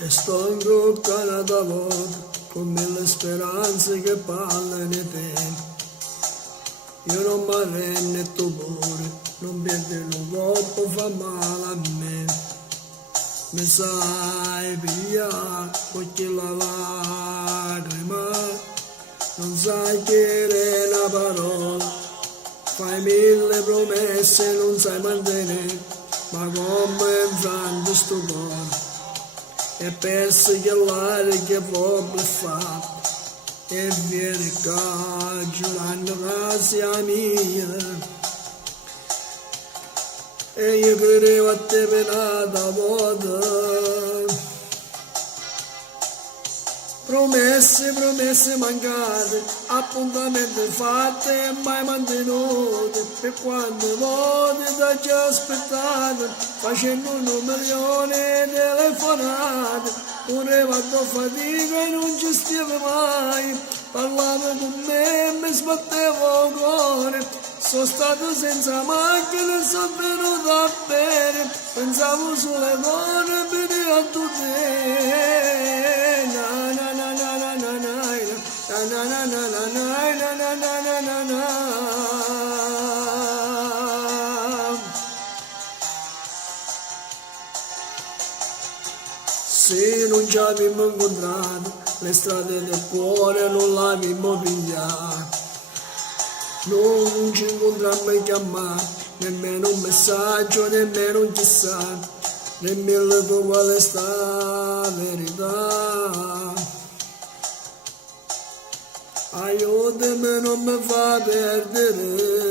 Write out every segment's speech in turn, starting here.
E sto in bocca da voto con mille speranze che parlano di te. Io non mi arrendo e tu pure, non perderlo troppo fa male a me. Mi sai pigliare con la lacrima, non sai che è una parola, fai mille promesse e non sai mantenere, ma come infranto sto cuore. E pensi che l'aria che può bleffare e viene qua giurando grazia mia. E io credevo a te penata volta. Promesse, promesse mancate, appuntamenti fatti e mai mantenuti, per quante volte ti già aspettato, facendo 1 milione di telefonate, pure fatto fatica e non ci stiamo mai, parlavo con me e mi sbattevo il cuore, sono stato senza macchina e sono venuto a bere, pensavo sulle donne e vedevo a tutte. Se non ci avevamo incontrato, le strade del cuore non l'avevamo pigliato. Non ci incontrammo mai chiamato, nemmeno un messaggio, nemmeno un chissà, nemmeno tu quale sta la verità. Aiutami, non mi fa perdere.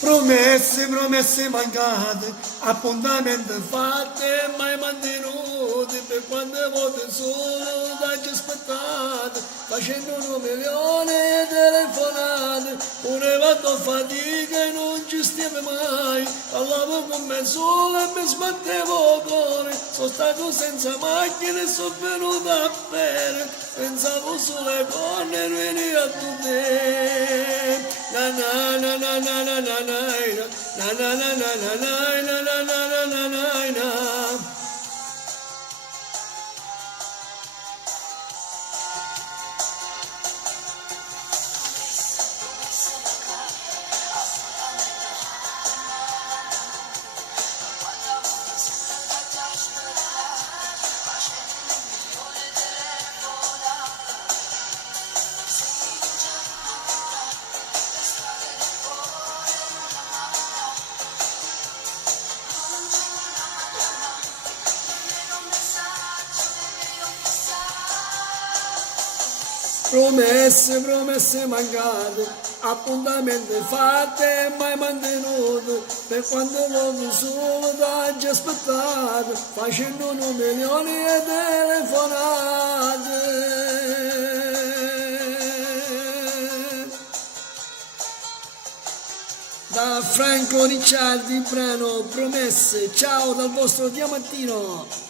Promesse, promesse mancate, appuntamenti fatti e mai mantenuti, per quante volte solo t'hai aspettato, facendo 1 milione di telefonate, pure fatto fatica e non ci stiamo mai, parlavo con me solo e mi sbattevo il cuore, sono stato senza macchina e sono venuto a bere, pensavo sulle donne e venivo a tutte. Na na na na na na na na na na na na na na na na na na. Promesse, promesse mancate, appuntamenti fatti e mai mantenuti, per quante volte solo t'hai aspettato, facendo 1 milione di telefonate. Da Franco Ricciardi, brano Promesse, ciao dal vostro Diamantino.